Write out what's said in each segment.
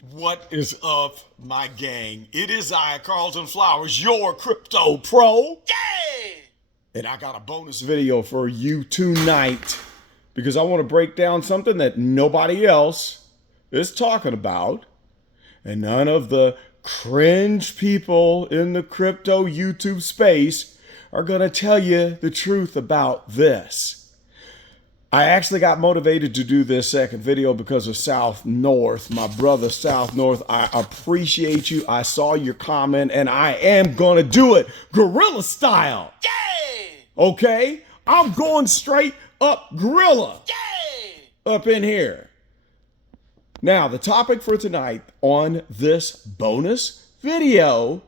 What is up, my gang? It is I, Carlton Flowers, your crypto pro. Yay! And I got a bonus video for you tonight because I want to break down something that nobody else is talking about. And none of the cringe people in the crypto YouTube space are going to tell you the truth about this. I actually got motivated to do this second video because of South North, my brother South North. I appreciate you. I saw your comment and I am going to do it guerrilla style. Yay! Okay? I'm going straight up guerrilla. Yay! Up in here. Now, the topic for tonight on this bonus video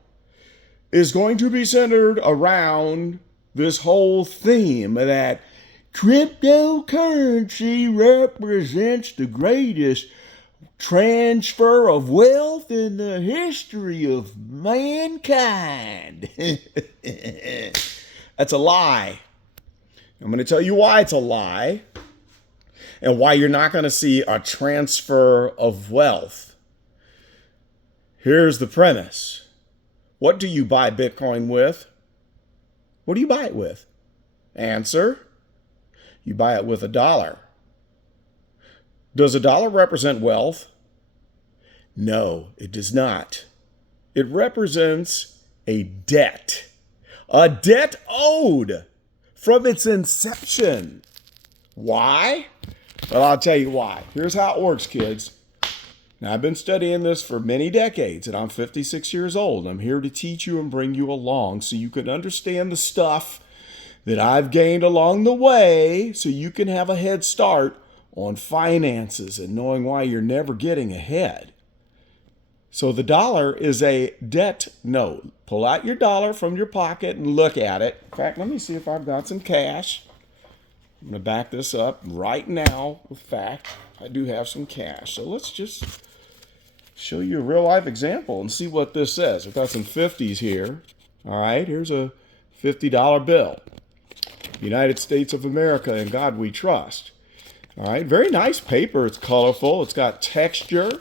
is going to be centered around this whole theme that cryptocurrency represents the greatest transfer of wealth in the history of mankind. That's a lie. I'm going to tell you why it's a lie and why you're not going to see a transfer of wealth. Here's the premise. What do you buy Bitcoin with? What do you buy it with? Answer. You buy it with $1. Does $1 represent wealth? No, it does not. It represents a debt owed from its inception. Why? Well, I'll tell you why. Here's how it works, kids. Now, I've been studying this for many decades, and I'm 56 years old. I'm here to teach you and bring you along so you can understand the stuff that I've gained along the way so you can have a head start on finances and knowing why you're never getting ahead. So the dollar is a debt note. Pull out your dollar from your pocket and look at it. In fact, let me see if I've got some cash. I'm going to back this up right now with fact. I do have some cash. So let's just show you a real life example and see what this says. We've got some 50s here. All right, here's a $50 bill. United States of America, in God we trust. All right, very nice paper. It's colorful. It's got texture.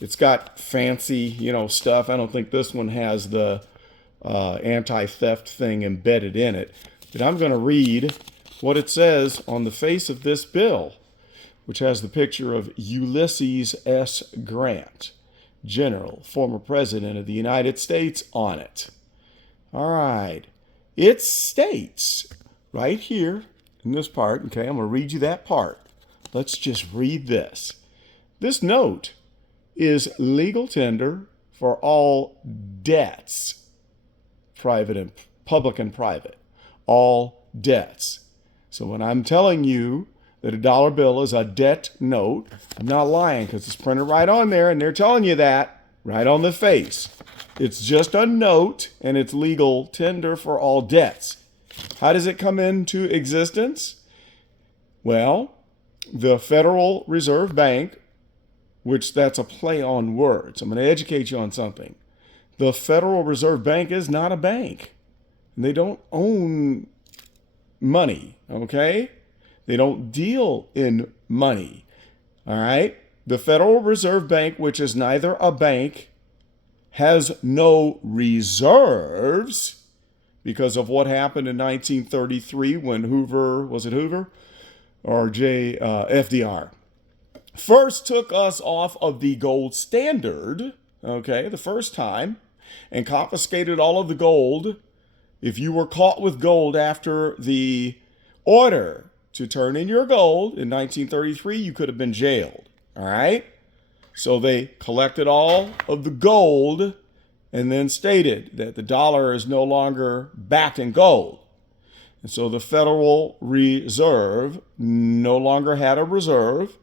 It's got fancy, stuff. I don't think this one has the anti-theft thing embedded in it. But I'm going to read what it says on the face of this bill, which has the picture of Ulysses S. Grant, General, former President of the United States, on it. All right. It states right here in this part, okay, I'm going to read you that part. Let's just read this. This note is legal tender for all debts, private and public and private, all debts. So when I'm telling you that a dollar bill is a debt note, I'm not lying because it's printed right on there and they're telling you that right on the face. It's just a note and it's legal tender for all debts. How does it come into existence? Well, the Federal Reserve Bank, which that's a play on words. I'm going to educate you on something. The Federal Reserve Bank is not a bank. They don't own money, okay? They don't deal in money, all right? The Federal Reserve Bank, which is neither a bank, has no reserves because of what happened in 1933 when Hoover, was it Hoover or FDR, first took us off of the gold standard, okay, the first time, and confiscated all of the gold. If you were caught with gold after the order to turn in your gold in 1933, you could have been jailed, all right? So they collected all of the gold and then stated that the dollar is no longer backed in gold. And so the Federal Reserve no longer had a reserve.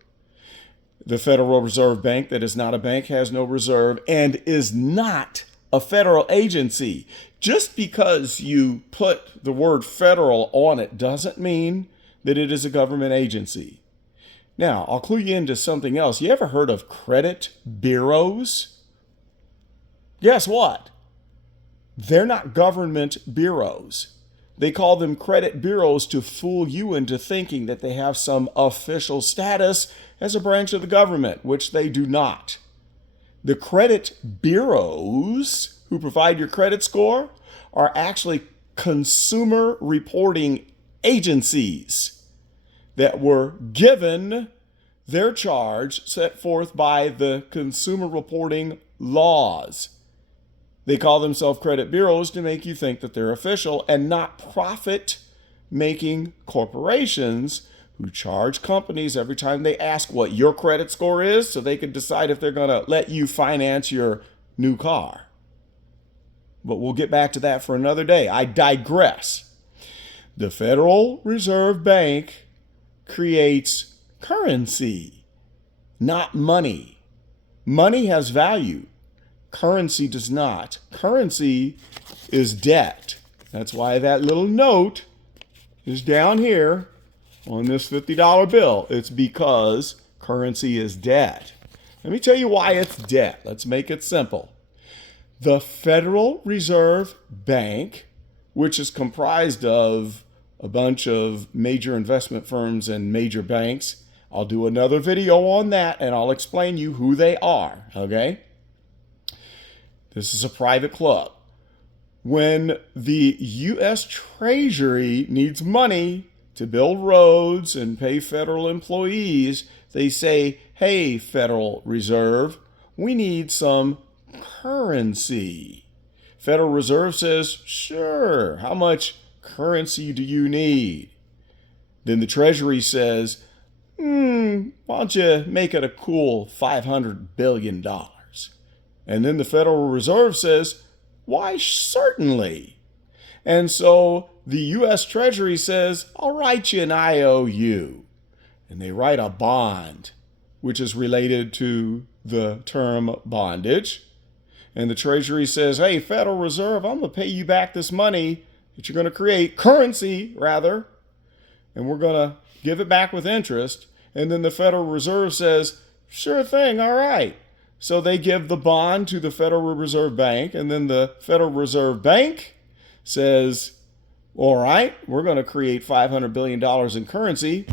The Federal Reserve Bank, that is not a bank, has no reserve and is not a federal agency. Just because you put the word federal on it doesn't mean that it is a government agency. Now, I'll clue you into something else. You ever heard of credit bureaus? Guess what? They're not government bureaus. They call them credit bureaus to fool you into thinking that they have some official status as a branch of the government, which they do not. The credit bureaus who provide your credit score are actually consumer reporting agencies that were given their charge set forth by the consumer reporting laws. They call themselves credit bureaus to make you think that they're official, and not profit-making corporations who charge companies every time they ask what your credit score is so they can decide if they're going to let you finance your new car. But we'll get back to that for another day. I digress. The Federal Reserve Bank creates currency, not money. Money has value. Currency does not. Currency is debt. That's why that little note is down here on this $50 bill. It's because currency is debt. Let me tell you why it's debt. Let's make it simple. The Federal Reserve Bank, which is comprised of a bunch of major investment firms and major banks. I'll do another video on that and I'll explain you who they are, okay? This is a private club. When the U.S. Treasury needs money to build roads and pay federal employees, they say, hey, Federal Reserve, we need some currency. Federal Reserve says, sure, how much currency do you need? Then the Treasury says, why don't you make it a cool $500 billion? And then the Federal Reserve says, why, certainly. And so the U.S. Treasury says, I'll write you an IOU. And they write a bond, which is related to the term bondage. And the Treasury says, hey, Federal Reserve, I'm going to pay you back this money that you're going to create, currency rather, and we're going to give it back with interest. And then the Federal Reserve says, sure thing, all right. So they give the bond to the Federal Reserve Bank, and then the Federal Reserve Bank says, all right, we're going to create $500 billion in currency.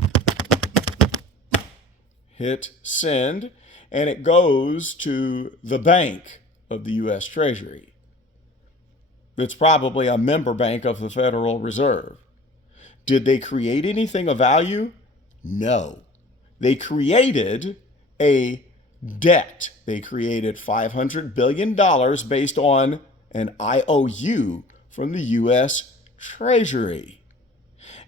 Hit send, and it goes to the bank of the U.S. Treasury. It's probably a member bank of the Federal Reserve. Did they create anything of value? No. They created a debt. They created $500 billion based on an IOU from the U.S. Treasury.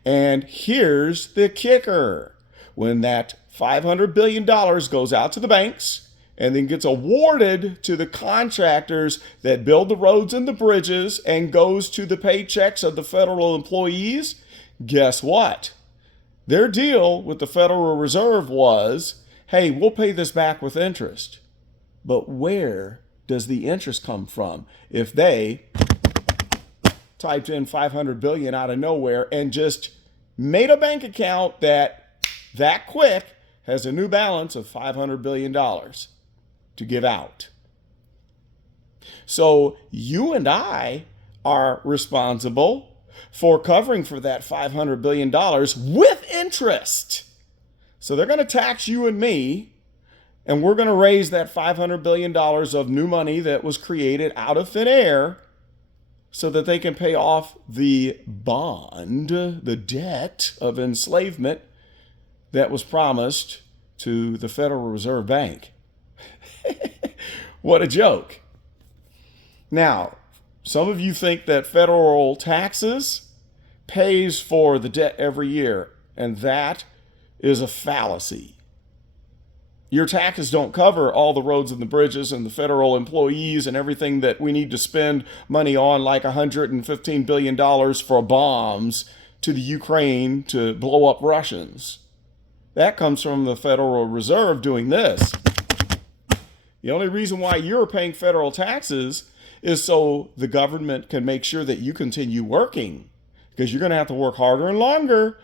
And here's the kicker. When that $500 billion goes out to the banks and then gets awarded to the contractors that build the roads and the bridges and goes to the paychecks of the federal employees, guess what? Their deal with the Federal Reserve was, hey, we'll pay this back with interest. But where does the interest come from? If they typed in $500 billion out of nowhere and just made a bank account that quick has a new balance of $500 billion to give out. So you and I are responsible for covering for that $500 billion with interest. So they're going to tax you and me, and we're going to raise that $500 billion of new money that was created out of thin air so that they can pay off the bond, the debt of enslavement that was promised to the Federal Reserve Bank. What a joke. Now, some of you think that federal taxes pays for the debt every year, and that is a fallacy. Your taxes don't cover all the roads and the bridges and the federal employees and everything that we need to spend money on, like $115 billion for bombs to the Ukraine to blow up Russians. That comes from the Federal Reserve doing this. The only reason why you're paying federal taxes is so the government can make sure that you continue working, because you're going to have to work harder and longer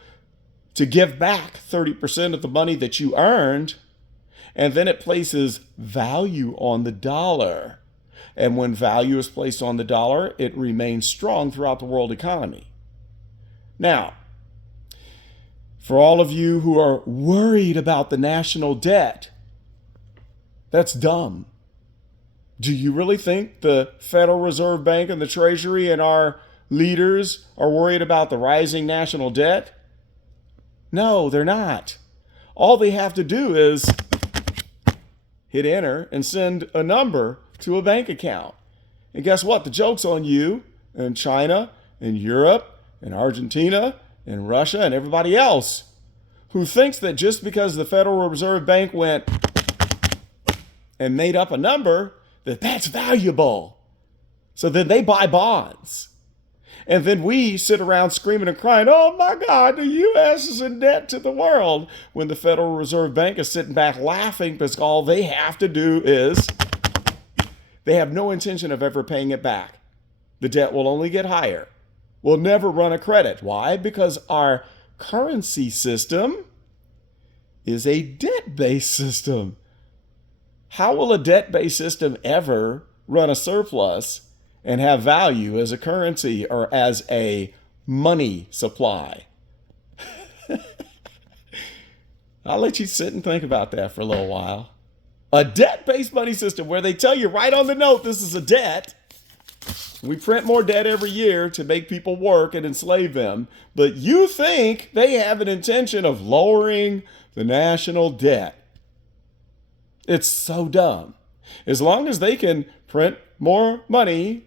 to give back 30% of the money that you earned. And then it places value on the dollar. And when value is placed on the dollar, it remains strong throughout the world economy. Now, for all of you who are worried about the national debt, that's dumb. Do you really think the Federal Reserve Bank and the Treasury and our leaders are worried about the rising national debt? No, they're not. All they have to do is hit enter and send a number to a bank account. And guess what? The joke's on you and China and Europe and Argentina and Russia and everybody else who thinks that just because the Federal Reserve Bank went and made up a number, that that's valuable. So then they buy bonds. And then we sit around screaming and crying, oh my God, the U.S. is in debt to the world, when the Federal Reserve Bank is sitting back laughing because all they have to do is they have no intention of ever paying it back. The debt will only get higher. We'll never run a credit. Why? Because our currency system is a debt-based system. How will a debt-based system ever run a surplus and have value as a currency or as a money supply? I'll let you sit and think about that for a little while. A debt-based money system where they tell you right on the note this is a debt. We print more debt every year to make people work and enslave them, but you think they have an intention of lowering the national debt. It's so dumb. As long as they can print more money,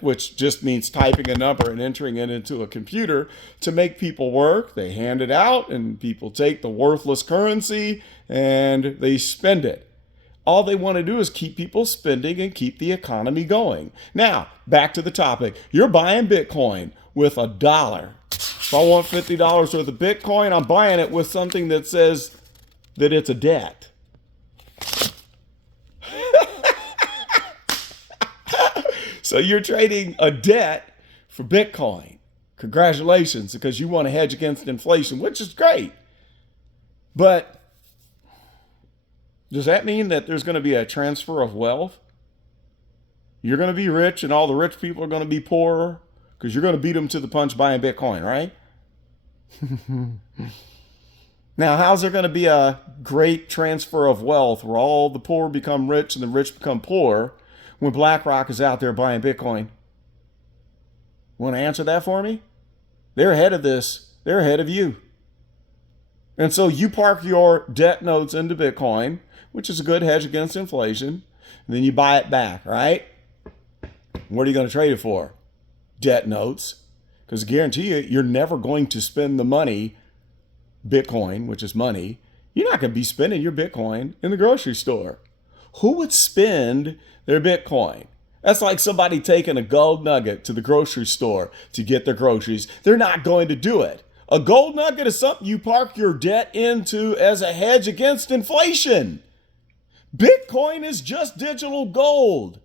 which just means typing a number and entering it into a computer to make people work, they hand it out and people take the worthless currency and they spend it. All they want to do is keep people spending and keep the economy going. Now, back to the topic. You're buying Bitcoin with $1. If I want $50 worth of Bitcoin, I'm buying it with something that says that it's a debt. So you're trading a debt for Bitcoin. Congratulations, because you want to hedge against inflation, which is great. But does that mean that there's going to be a transfer of wealth? You're going to be rich and all the rich people are going to be poorer because you're going to beat them to the punch buying Bitcoin, right? Now, how's there going to be a great transfer of wealth where all the poor become rich and the rich become poor when BlackRock is out there buying Bitcoin? Want to answer that for me? They're ahead of this. They're ahead of you. And so you park your debt notes into Bitcoin, which is a good hedge against inflation. And then you buy it back, right? What are you going to trade it for? Debt notes. Because I guarantee you, you're never going to spend the money, Bitcoin, which is money. You're not going to be spending your Bitcoin in the grocery store. Who would spend their Bitcoin? That's like somebody taking a gold nugget to the grocery store to get their groceries. They're not going to do it. A gold nugget is something you park your debt into as a hedge against inflation. Bitcoin is just digital gold.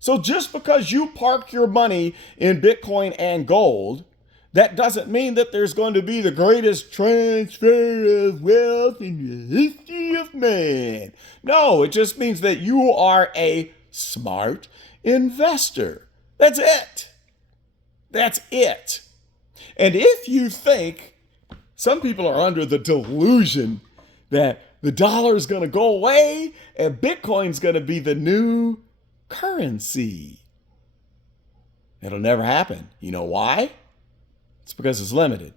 So just because you park your money in Bitcoin and gold, that doesn't mean that there's going to be the greatest transfer of wealth in the history of man. No, it just means that you are a smart investor. That's it. That's it. And if you think, some people are under the delusion that the dollar is going to go away and Bitcoin's going to be the new currency. It'll never happen. You know why? It's because it's limited.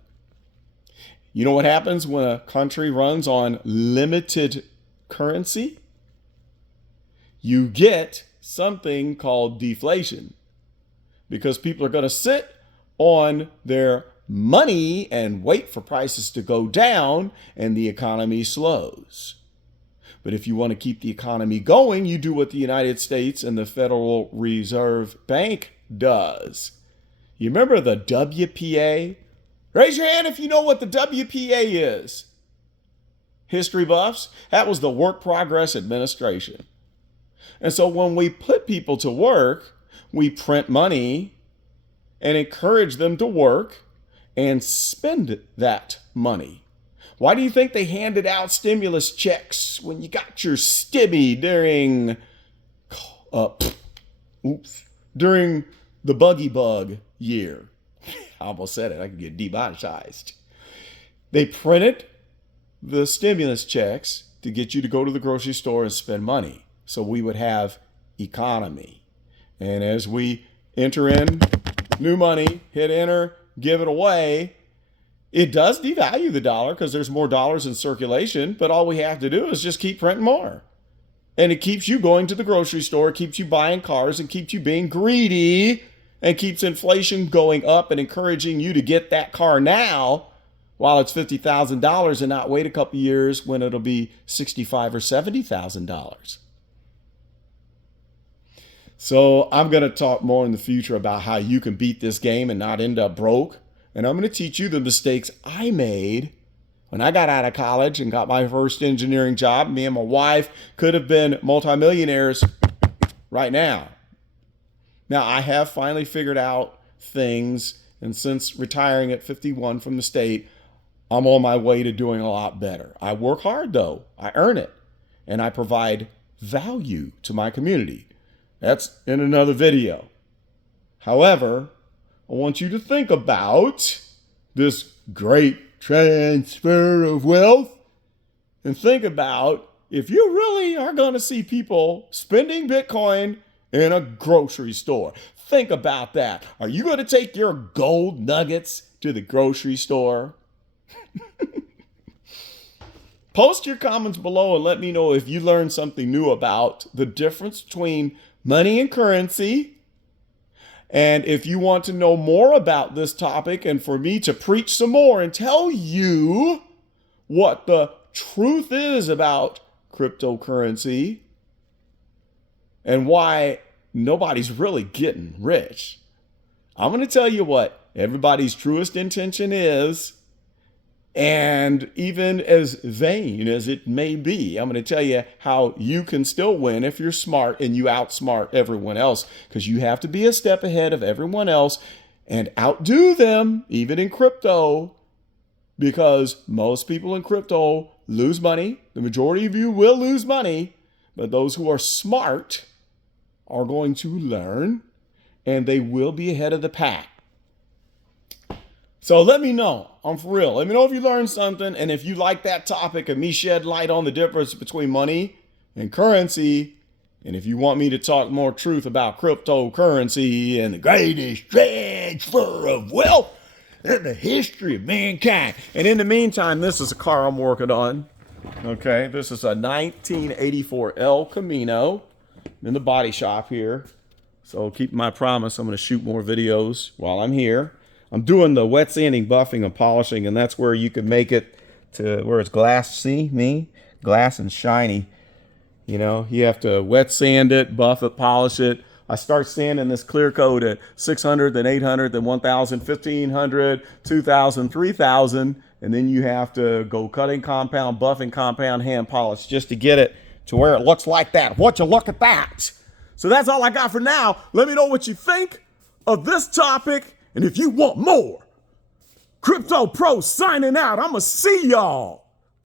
You know what happens when a country runs on limited currency? You get something called deflation, because people are going to sit on their money and wait for prices to go down and the economy slows. But if you want to keep the economy going, you do what the United States and the Federal Reserve Bank does. You remember the WPA? Raise your hand if you know what the WPA is. History buffs? That was the Work Progress Administration. And so when we put people to work, we print money and encourage them to work and spend that money. Why do you think they handed out stimulus checks when you got your stimmy during the buggy bug year? I almost said it. I could get demonetized. They printed the stimulus checks to get you to go to the grocery store and spend money. So we would have economy. And as we enter in new money, hit enter, give it away, it does devalue the dollar because there's more dollars in circulation, but all we have to do is just keep printing more. And it keeps you going to the grocery store, keeps you buying cars, and keeps you being greedy, and keeps inflation going up and encouraging you to get that car now while it's $50,000 and not wait a couple years when it'll be $65,000 or $70,000. So I'm going to talk more in the future about how you can beat this game and not end up broke. And I'm going to teach you the mistakes I made when I got out of college and got my first engineering job. Me and my wife could have been multimillionaires right now. Now, I have finally figured out things, and since retiring at 51 from the state, I'm on my way to doing a lot better. I work hard, though. I earn it, and I provide value to my community. That's in another video. However, I want you to think about this great transfer of wealth and think about if you really are going to see people spending Bitcoin in a grocery store. Think about that. Are you going to take your gold nuggets to the grocery store? Post your comments below and let me know if you learned something new about the difference between money and currency. And if you want to know more about this topic and for me to preach some more and tell you what the truth is about cryptocurrency and why nobody's really getting rich, I'm going to tell you what everybody's truest intention is. And even as vain as it may be, I'm going to tell you how you can still win if you're smart and you outsmart everyone else, because you have to be a step ahead of everyone else and outdo them, even in crypto, because most people in crypto lose money. The majority of you will lose money, but those who are smart are going to learn and they will be ahead of the pack. So let me know. I'm for real. Let me know if you learned something. And if you like that topic of me shed light on the difference between money and currency, and if you want me to talk more truth about cryptocurrency and the greatest transfer of wealth in the history of mankind. And in the meantime, this is a car I'm working on. Okay, this is a 1984 El Camino. I'm in the body shop here. So keep my promise, I'm going to shoot more videos while I'm here. I'm doing the wet sanding, buffing, and polishing, and that's where you can make it to where it's glass. See me? Glass and shiny. You know, you have to wet sand it, buff it, polish it. I start sanding this clear coat at 600, then 800, then 1,000, 1,500, 2,000, 3,000, and then you have to go cutting compound, buffing compound, hand polish just to get it to where it looks like that. What you look at that? So that's all I got for now. Let me know what you think of this topic. And if you want more, Crypto Pro signing out. I'm going to see y'all.